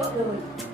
হলো রোল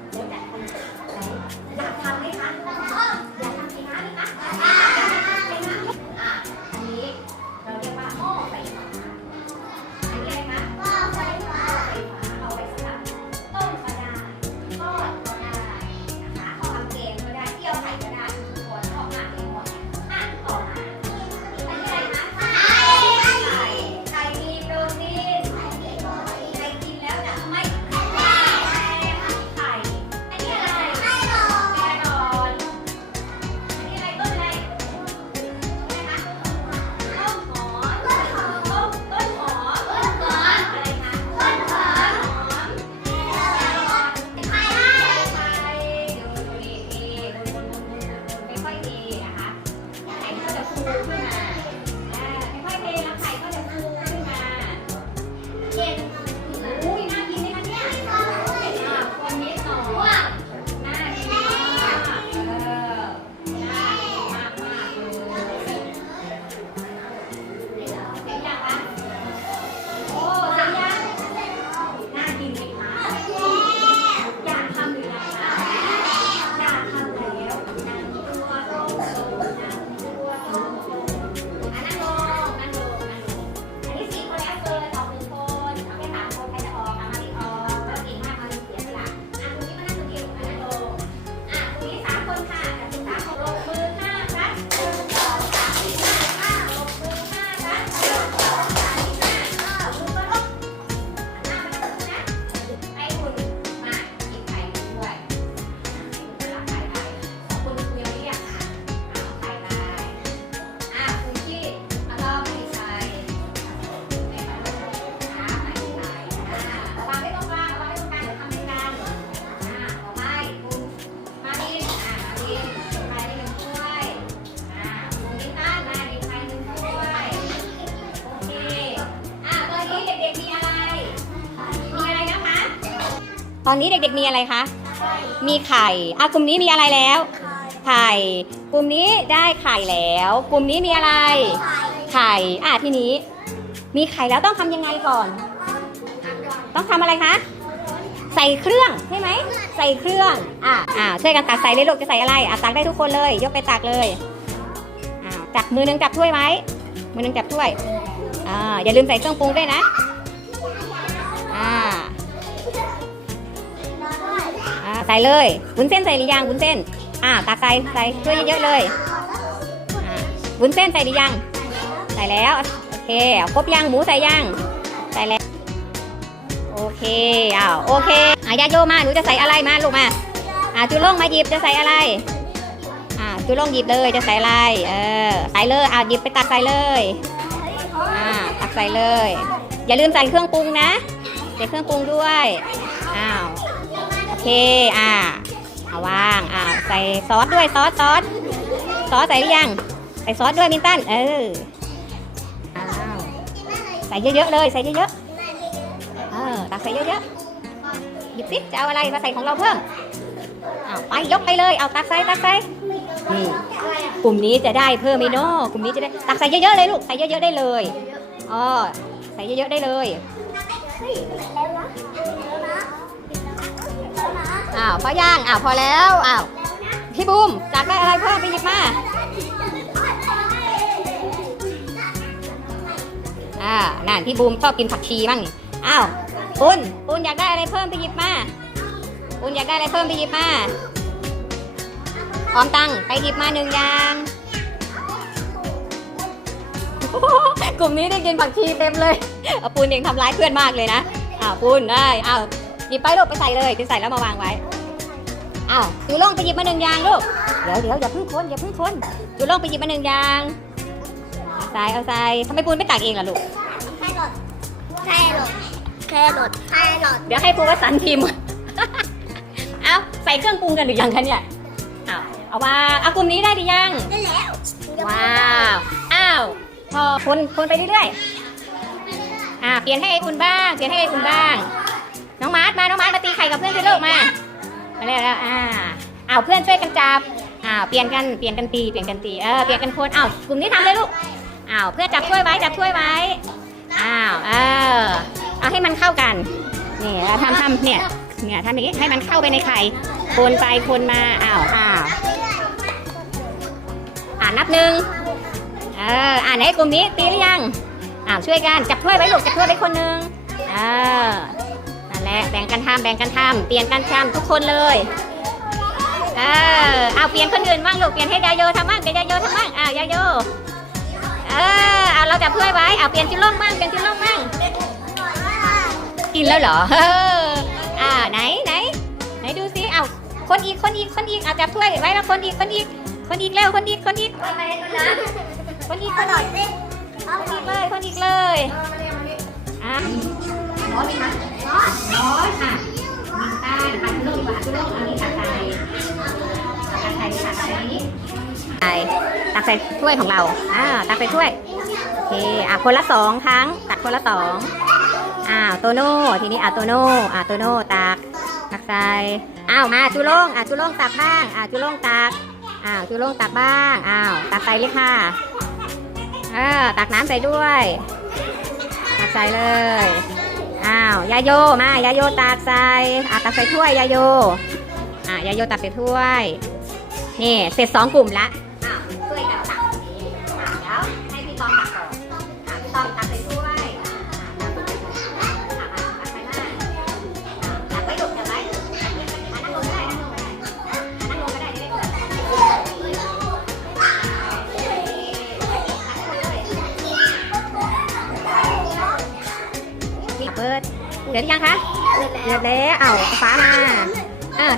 ตอนนี้เด็กๆมีอะไรคะ มีไข่ อะกลุ่มนี้มีอะไรแล้ว ไข่ กลุ่มนี้ได้ไข่แล้ว กลุ่มนี้มีอะไร ไข่ อะทีนี้ มีไข่แล้วต้องทำยังไงก่อน ต้องทำอะไรคะ ใส่เครื่องใช่ไหม ใส่เครื่อง อ่าอ่าช่วยกันตักใส่เลยลูกจะใส่อะไร อะตักได้ทุกคนเลย ยกไปตักเลย อ่าจับมือหนึงจับถ้วยไว้มือหนึงจับถ้วย อ่าอย่าลืมใส่เครื่องปรุงด้วยนะ อ่า ใส่เลยวุ้นเส้นใส่หรือยังวุ้นเส้น อ่าตักใส่ใส่ถ้วยเยอะๆเลยอ่าวุ้นเส้นใส่หรือยัง ใส่แล้วโอเคครบยังหมูใส่ยังใส่แล้วโอเคอ้าวโอเคอายาโยมาหนูจะใส่อะไรมาลูกมาอ่าจุลงมาหยิบจะใส่อะไรอ่าจุลงหยิบเลยจะใส่อะไรเออใส่เลยอ่าหยิบไปตักใส่เลยอ่าตักใส่เลย อย่าลืมใส่เครื่องปรุงนะใส่เครื่องปรุงด้วยอ้าว เค อ่าเอาวาง อ่า ใส่ซอสด้วยซอสซอส ซอสใส่หรือยัง ใส่ซอสด้วยมินตัน เอออ้าวใส่เยอะๆเลย ใส่เยอะๆ เออ ตักใส่เยอะๆ หยิบสิจะเอาอะไรมาใส่ของเราเพิ่มอ้าวไปยกไปเลย เอาตักใส่ตักใส่นี่กลุ่มนี้จะได้เพิ่มไหมเนาะกลุ่มนี้จะได้ ตักใส่เยอะๆเลยลูก ใส่เยอะๆได้เลยอ๋อใส่เยอะๆได้เลย อ้าวพอย่างอ้าวพอแล้วอ้าวพี่บูมตักได้อะไรเพิ่มไปหยิบมาอ่านั่นพี่บูมชอบกินผักชีบ้างนี่อ้าวปุณปุณอยากได้อะไรเพิ่มไปหยิบมาปุณอยากได้อะไรเพิ่มไปหยิบมาออมตังไปหยิบมาหนึ่งอย่างกลุ่มนี้ได้กินผักชีเต็มเลยเอาปูนเองทำร้ายเพื่อนมากเลยนะอ้าวปูนได้อ้าว หยิบไปลูกไปใส่เลยไปใส่แล้วมาวางไว้ อ้าวจูล่งไปหยิบมาหนึ่งอย่างลูก เดี๋ยวเดี๋ยวอย่าเพิ่งคนอย่าเพิ่งคนจูล่งไปหยิบมาหนึ่งอย่างเอาใส่เอาใส่ทำไมปูนไม่ตักเองล่ะลูก แครอทแครอทแครอทแครอทเดี๋ยวให้ปูวสันต์พิมพ์ เอาใส่เครื่องปรุงกันหรือยังคะเนี่ยเอาเอาวางเอากลุ่มนี้ได้หรือยัง ได้แล้วว้าว อ้าว พอคนคนไปเรื่อยๆ อ่า เปลี่ยนให้ไออุ่นบ้าง เปลี่ยนให้ไออุ่นบ้าง น้องมาร์ทมา น้องมาร์ทมาตีไข่กับเพื่อนสิลูกมา มาแล้วแล้วอ่าอ้าวเพื่อนช่วยกันจับ อ้าวเปลี่ยนกัน เปลี่ยนกันตี เปลี่ยนกันตี เออ เปลี่ยนกันคน อ้าวกลุ่มนี้ทำเลยลูก อ้าวเพื่อนจับถ้วยไว้ จับถ้วยไว้ อ้าว เออ เอาให้มันเข้ากัน นี่ทำทำเนี่ย เนี่ยทำอย่างนี้ให้มันเข้าไปในไข่ คนไปคนมา อ้าว อ้าวอ่านับหนึ่งเออ อ่านให้กลุ่มนี้ตีหรือยัง อ้าวช่วยกันจับถ้วยไว้ลูกจับถ้วยไว้คนหนึ่งเออ แหละแบ่งกันทำแบ่งกันทำเปลี่ยนกันทำทุกคนเลยเออเอาเปลี่ยนคนอื่นบ้างลูกเปลี่ยนให้ยาโยทำบ้างเดี๋ยวยาโยทำบ้างอ้าวยาโยเออเอาเราจับถ้วยไว้เอาเปลี่ยนจุลงบ้างเปลี่ยนจุลงบ้างกินแล้วเหรอเอออ่าไหนไหนไหนดูสิเอาคนอีกคนอีกคนอีกเอาจับถ้วยไว้แล้วคนอีกคนอีกคนอีกเร็วคนอีกคนอีกไปเล่นด้วยนะคนอีกกคระนโดอีดกสิคนอีกเลยคนอีกเลยอะ ร้อนไหมคะร้อนร้อนค่ะมีต้านพันลูกว่าลูกอันนี้ตักใส่ตักใส่ตักใส่นี้ใส่ตักใส่ถ้วยของเราอ่าตักใส่ถ้วยโอเคอะคนละสองครั้ง ตักคนละสองอ้าวโตโน่ทีนี้อะโตโน่อะโตโน่ตักตักใส่อ้าวมาจุลงอะจุลงตักบ้างอะจุลงตักอ้าวจุลงตักบ้างอ้าวตักใส่เลยค่ะเออตักน้ำใส่ด้วย ตักใส่เลย อ้าวยาโยมายาโยตักใส่อะตักใส่ถ้วยยาโยอะยาโยตักใส่ถ้วยนี่เสร็จสองกลุ่มละ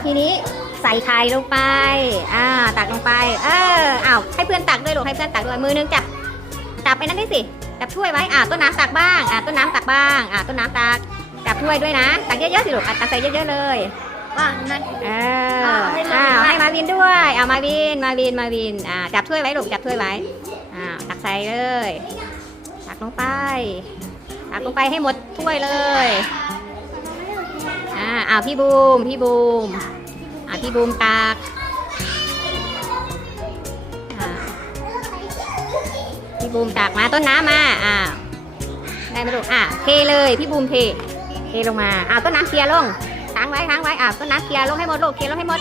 ทีนี้ใส่ไข่ลงไป อ่า ตักลงไป เออเอาวให้เพื่อนตักด้วยลูกให้เพื่อนตักด้วยมือนึงจับจับไปนั่นได้สิจับถ้วยไว้ อ่าต้นน้ำตักบ้าง อ่าต้นน้ำตักบ้าง อ่าต้นน้ำตักจับถ้วยด้วยนะ ตักเยอะๆสิลูกอะตักใส่เยอะๆเลยว่างนั่นเอออ้าวให้มาวินด้วย เอามาวิน มาวิน มาวิน อ่า จับถ้วยไว้ลูกจับถ้วยไว้ อ่า ตักใส่เลย ตักลงไป ตักลงไปให้หมดถ้วยเลย อ่าอ้าวพี่บูม พี่บูม พี่บูมตักพี่บูมตักมาต้นน้ำมาอ่าได้ไหมลูกอ่าเทเลยพี่บูมเทเทลงมาอ่าต้นน้ำเคลียร์ลงค้างไว้ค้างไว้อ่าต้นน้ำเคลียร์ลงให้หมดลูกเคลียร์ลงให้หมด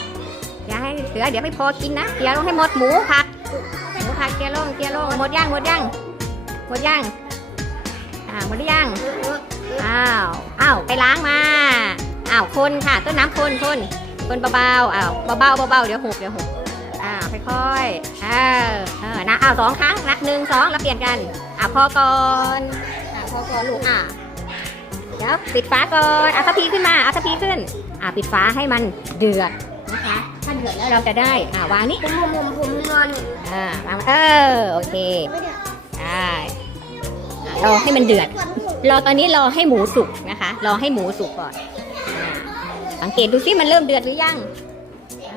อย่าให้เสือเดี๋ยวไม่พอกินนะเคลียร์ลงให้หมดหมูผักหมูผักเคลียร์ลงเคลียร์ลงหมดย่างหมดย่างหมดย่างอ่าหมดหรือยังอ้าวอ้าวไปล้างมาอ้าวคนค่ะต้นน้ำคนคน คนเบาๆอ้าวเบาๆเบาๆเดี๋ยวหกเดี๋ยวหกอ้าวค่อยๆเออเออนะอ้าวสองครั้งนับหนึ่งสองแล้วเปลี่ยนกันอ่าพอก่อนอ่าพอก่อนลูกอ่าเดี๋ยวปิดฝาก่อนเอาทัพพีขึ้นมาเอาทัพพีขึ้นอ่าปิดฝาให้มันเดือดนะคะ ถ้าเดือดแล้วเราจะได้อ่าวางนี้ผมผมผมผมนอนอยู่อ่าวางเออโอเคได้อ่ารอให้มันเดือดรอตอนนี้รอให้หมูสุกนะคะ รอให้หมูสุกก่อนอ่า สังเกตดูซิมันเริ่มเดือดหรือยัง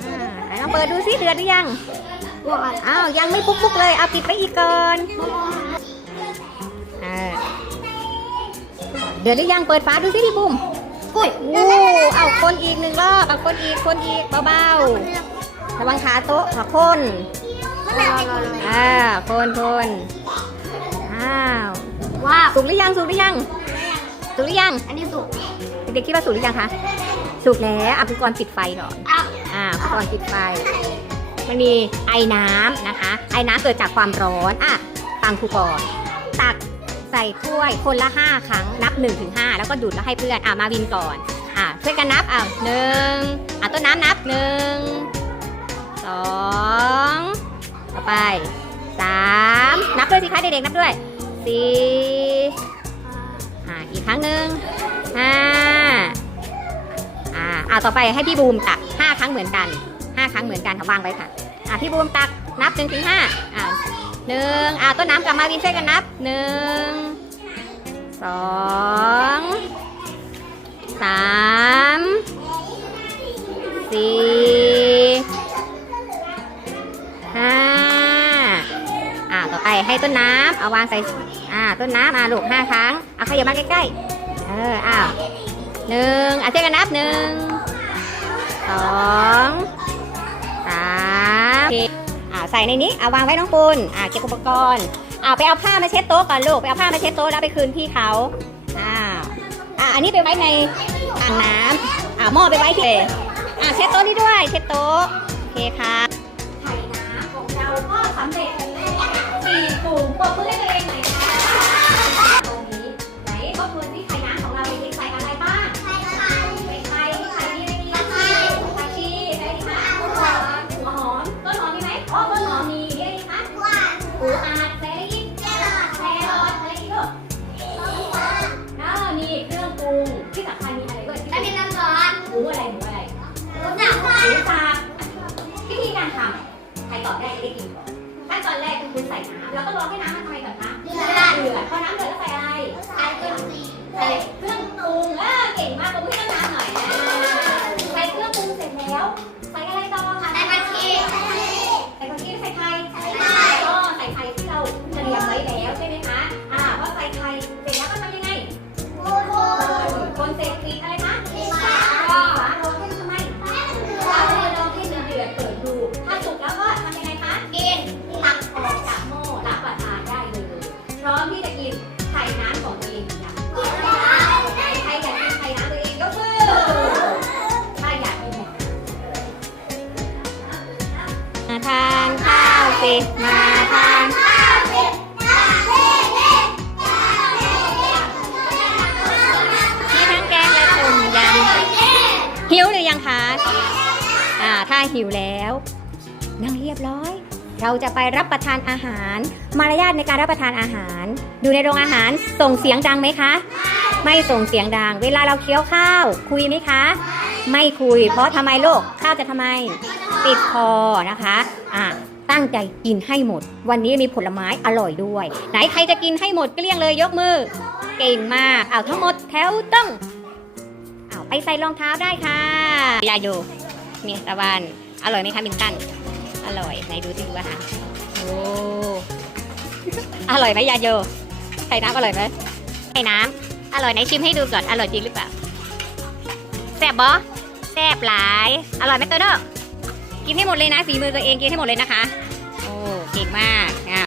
อ่าไหนลองเปิดดูซิเดือดหรือยังว่าอ้าวยังไม่ปุ๊กปุ๊กเลยเอาปิดไปอีกก่อนอ่าเดือดหรือยังเปิดฝาดูซิพี่บุ้มปุ้ยโอ้เอาคนอีกหนึ่งรอบเอาคนอีกคนอีกเบาๆระวังขาโต๊ะขาคนอ่าคนคนอ้าวว้าวสุกหรือยังสุกหรือยังสุกหรือยัง อันนี้สุกเด็กๆคิดว่าสุกหรือยังคะ สุกแล้วอะพี่กรณ์ปิดไฟก่อนอ้าวอ่าพี่กรณ์ปิดไฟ มันมีไอ้น้ำนะคะ ไอ้น้ำเกิดจากความร้อน อะฟังครูก่อนตักใส่ถ้วยคนละห้าครั้งนับ1นถึงหแล้วก็ดูดแล้วให้เพื่อน อะมาวินก่อน อะช่วยกันนับ อะหนึ่งอะต้นน้ำนับหนึ่งสองต่อไปสามนับด้วยสิคะเด็กๆนับด้วยสี่อะอีกครั้งหนึ่งห้า อ่าอ่าต่อไปให้พี่บูมตักห้าครั้งเหมือนกันห้าครั้งเหมือนกันค่ะวางไว้ค่ะอะพี่บูมตักนับหนึ่งถึงห้าอ่าหนึ่งอ่าต้นน้ำกับมาวินช่วยกันนับหนึ่งสองสามสี่ห้าอ่าต่อไปให้ต้นน้ำเอาวางใส่อ่าต้นน้ำอ่าลูกห้าครั้งเอาขยับมาใกล้ๆเอออ้าว หนึ่งอะช่วยกันนับหนึ่งสองสามอ่าใส่ในนี้เอาวางไว้น้องปุณอ่าเก็บอุปกรณ์อ่าไปเอาผ้ามาเช็ดโต๊ะก่อนลูกไปเอาผ้ามาเช็ดโต๊ะแล้วไปคืนพี่เขาอ่าอ่าอันนี้ไปไว้ในอ่างน้ำอ่าหม้อไปไว้ที่อ่าเช็ดโต๊ะนี่ด้วย เช็ดโต๊ะโอเคค่ะไข่น้ำของเราก็สำเร็จสี่ถุงปรบมือให้ตัวเองหน่อย อ่าถ้าหิวแล้วนั่งเรียบร้อย เราจะไปรับประทานอาหาร มารยาทในการรับประทานอาหาร ดูในโรงอาหารส่งเสียงดังไหมคะ ไม่ส่งเสียงดัง เวลาเราเคี้ยวข้าว คุยไหมคะ ไม่คุย เพราะทำไมโลกข้าวจะทำไม ติดคอนะคะอะตั้งใจกินให้หมด วันนี้มีผลไม้อร่อยด้วย ไหนใครจะกินให้หมดเกลี้ยงเลยยกมือ เก่งมากเอาทั้งหมดแถวต้อง ไปใส่รองเท้าได้ค่ะยาโยมีตะวันอร่อยไหมคะมินตัน อร่อยไหนดูสิดูอาหารโอ้อร่อยไหมยาโยไข่น้ำอร่อยไหมไข่น้ำอร่อยไหนชิมให้ดูก่อนอร่อยจริงหรือเปล่าแซ่บบอแซ่บหลาย อร่อยไหมตัวเนอะกินให้หมดเลยนะฝีมือตัวเองกินให้หมดเลยนะคะ โอ้เก่งมากอะ